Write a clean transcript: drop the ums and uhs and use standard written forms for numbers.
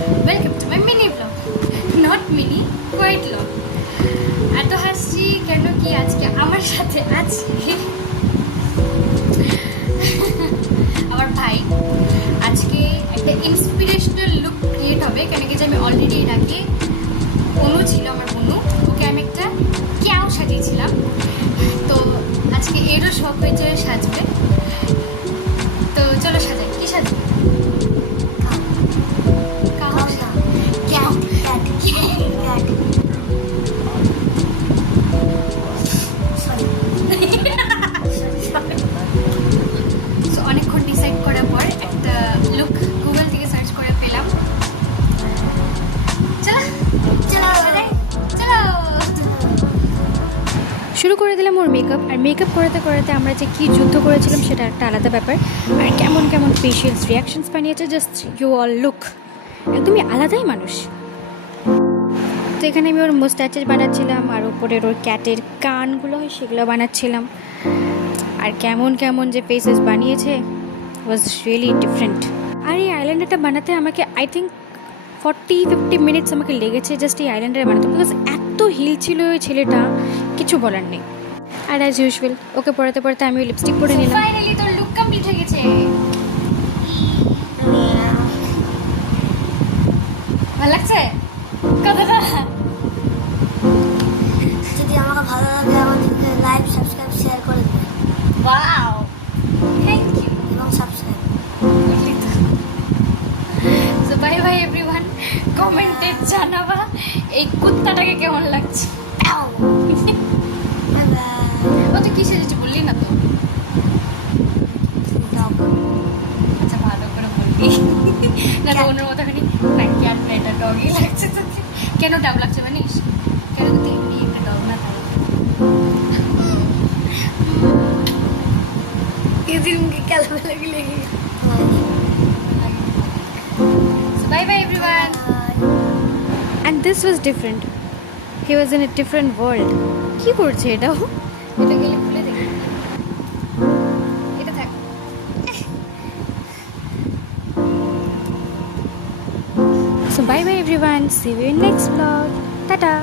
Welcome to my mini vlog. Not mini, quite long. এত হাসছি কেন কি আজকে আমার সাথে আছে আমার ভাই। আজকে একটা ইন্সপিরেশনাল লুক ক্রিয়েট হবে কেন কি যে আমি অলরেডি এর আগে বনু ছিল আমার বনু, ওকে আমি একটা ক্যাও সাজিয়েছিলাম। তো আজকে এরও শখ হয়েছে সাজবে। তো চলো সাজাই। কি সাজবে? অনেকক্ষণ ডিসাইড করার পর একটা লুক গুগল থেকে সার্চ করে পেলাম। শুরু করে দিলাম ওর মেকআপ। আর মেকআপ করাতে করাতে আমরা যে কী যুদ্ধ করেছিলাম সেটা একটা আলাদা ব্যাপার। আর কেমন কেমন ফেশিয়ালস রিয়াকশনস বানিয়েছে, জাস্ট ইউ অল লুক একদমই আলাদাই মানুষ। তো এখানে আমি ওর মোস্টাচেস বানাচ্ছিলাম আর উপরের ওর ক্যাটের কানগুলো হয় সেগুলো বানাচ্ছিলাম। আর কেমন কেমন যে ফেসেস বানিয়েছে ওয়াজ রিয়েলি ডিফারেন্ট। আর এই আইল্যান্ডারটা বানাতে আমাকে আই থিঙ্ক 40-50 মিনিটস আমাকে লেগেছে জাস্ট এই আইল্যান্ডারে বানাতে, বিকজ এত হিল ছিল ওই ছেলেটা, কিছু বলার নেই। আর অ্যাজ ইউজুয়াল ওকে পড়াতে পড়াতে আমি লিপস্টিক পরে নিলাম। ফাইনালি তোর লুক কমপ্লিট হয়ে গেছে। ভালো লাগছে কথাটা? যদি আমাকে ভালো লাগে আমাদেরকে লাইক সাবস্ক্রাইব শেয়ার করে দেবেন। Wow, thank you. এবং subscribe so bye bye everyone. কমেন্টে জানাবা এই কুত্তাটাকে কেমন লাগছে। ও তো কি সেজেছে বললি না তো? আচ্ছা ভালো করে বলবি না তো অন্যের মতো খানি না ক্যাট না, এটা ডগই লাগছে তোকে। কেন ডাব লাগছে জানিস? কেন তো এমনি একটা ডগ না থাকে এদিন মুখে কেলা লাগে লেগে। So bye bye everyone. And this was different. He was in a different world. কি করছে এটাও? এটা গেলে খুলে দেখি। এটা থাক। So bye bye everyone. See you in next vlog. Tata.